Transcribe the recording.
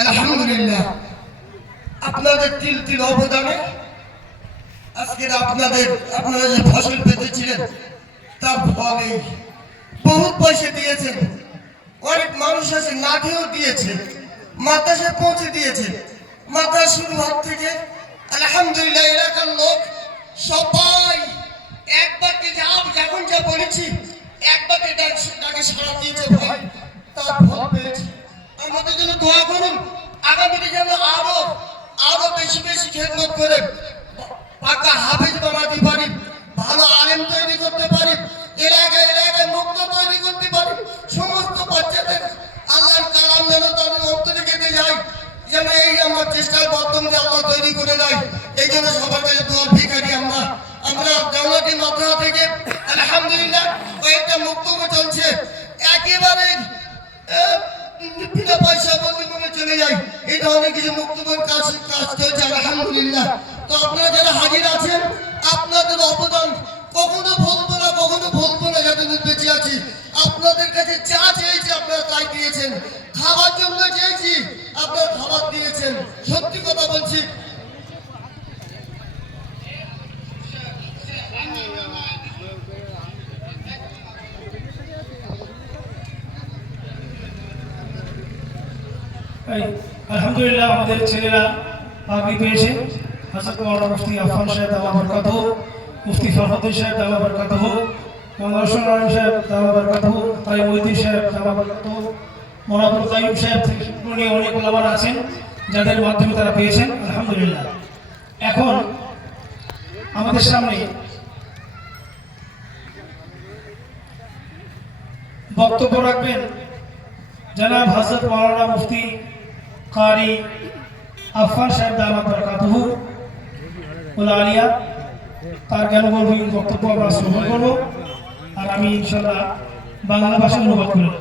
আলহামদুলিল্লাহ আপনাদের তিল তিল অবদানে আজকের আপনারা যে ফসল পেতেছিলেন তার ফলে বহুত পয়সা দিয়েছেন। অনেক মানুষ আছে না খেয়েও দিয়েছে, মাদ্রাসায় পৌঁছে দিয়েছে। মাদ্রাসা শুরু হাত থেকে আলহামদুলিল্লাহ এলাকার লোক সবাই একবারকে যখন যা বলেছি একবারকে ডাকে সাড়া দিয়েছে। ভাই তার ফল পেয়েছি। আমাদের জন্য দোয়া করুন, আগামীতে যেন আরো বেশি বেশি খেদমত করে পাকা হাফেজ বানাতে পারি, ভালো আলেম তৈরি করতে পারি, এলাকায় মুক্ত তৈরি করতে পারি। সমস্ত বাচ্চাদের আল্লাহর কালাম যেন তাদের অন্তরে গেঁথে যায়, যেন এই আমার চেষ্টার মাধ্যমে আল্লাহ তৈরি করে দেয়। এই জন্য সবার কাছে দোয়ার ভিখারি। আমরা জান্নাতি মাদ্রাসা থেকে আলহামদুলিল্লাহ কয়েকটা বক্তব্য চলছে, একেবারে বিনা পয়সা বলে চলে যায়। এই ধরনের কিছু বক্তব্যের কাজ চলছে আলহামদুলিল্লাহ। তো আপনারা যারা হাজির আছেন আপনাদের অবদান কখনো ভুলবো না যতদিন বেঁচে আছি। আপনাদের কাছে যা চেয়েছি আপনারা তাই দিয়েছেন, খাবার জন্য চেয়েছি আপনারা খাবার দিয়েছেন। সত্যি কথা বলছি, আলহামদুলিল্লাহ আমাদের ছেলেরা পাগড়ি পেয়েছে। হযরত মাওলানা মুফতি আফফান সাহেব দাওয়া বরকাতুহু, মুফতি ফরহাদুল সাহেব দাওয়া বরকাতুহু, মাওলানা শরীফ সাহেব দাওয়া বরকাতুহু, তাই মঈনুদ্দিন সাহেব দাওয়া বরকাতুহু, মাওলানা কাইয়ুম সাহেব থেকে অনেক ওলামারা আছেন যাদের মাধ্যমে তারা পেয়েছেন আলহামদুলিল্লাহ। এখন আমাদের সামনে বক্তব্য রাখবেন জনাব হযরত মাওলানা মুফতি কারি আফফান সাহেব দাওয়া বরকাতুহু উল আলিয়া। তার জ্ঞানগর্ভী বক্তব্য আমরা শ্রবণ করব, আর আমি ইনশাআল্লাহ বাংলা ভাষায় অনুবাদ করব।